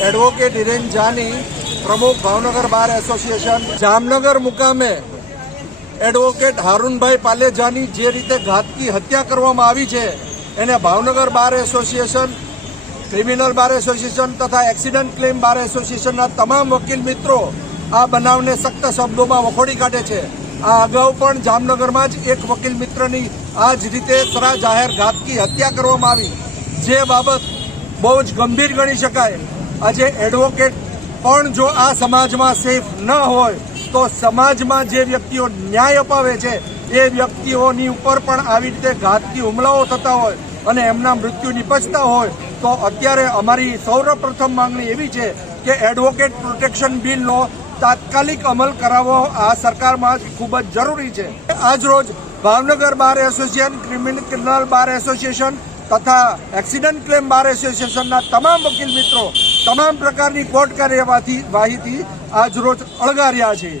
Advocate Hiren Jani प्रमुख Bhavnagar bar association Jamnagar मुकामे advocate Harunbhai पालेजानी जे रीते घातकी हत्या करवामां आवी छे एने Bhavnagar bar association, criminal bar association तथा एक्सिडेंट क्लेम बार एसोसिएशनना तमाम वकील मित्रों आ बनावने सख्त शब्दों वखोड़ी काढे छे। आ अगाऊ पण जामनगरमां ज एक वकील मित्रनी आ ज रीते सरा जाहेर घातकी हत्या करवामां आवी, जे बाबत बहु ज गंभीर गणी शकाय। आज एडवोकेट पण जो आ समाज में सेफ न होय तो समाज में जे व्यक्तिओ न्याय अपावे छे ए व्यक्तिओनी उपर पण आवी रीते घातकी हुमलाओ थता होय अने एमना मृत्यु निपजता होय तो अत्यारे अमारी सर्वप्रथम मांगणी एवी छे के एडवोकेट प्रोटेक्शन बिल नो तात्कालिक अमल करावो आ सरकार में खूब ज जरूरी छे। आज रोज Bhavnagar bar association, criminal bar association तथा एक्सिडेंट क्लेम बार एसोसिएशन तमाम वकील मित्रों तमाम प्रकार की कोर्ट कार्यवाही आज रोज अळगा रह्या छे।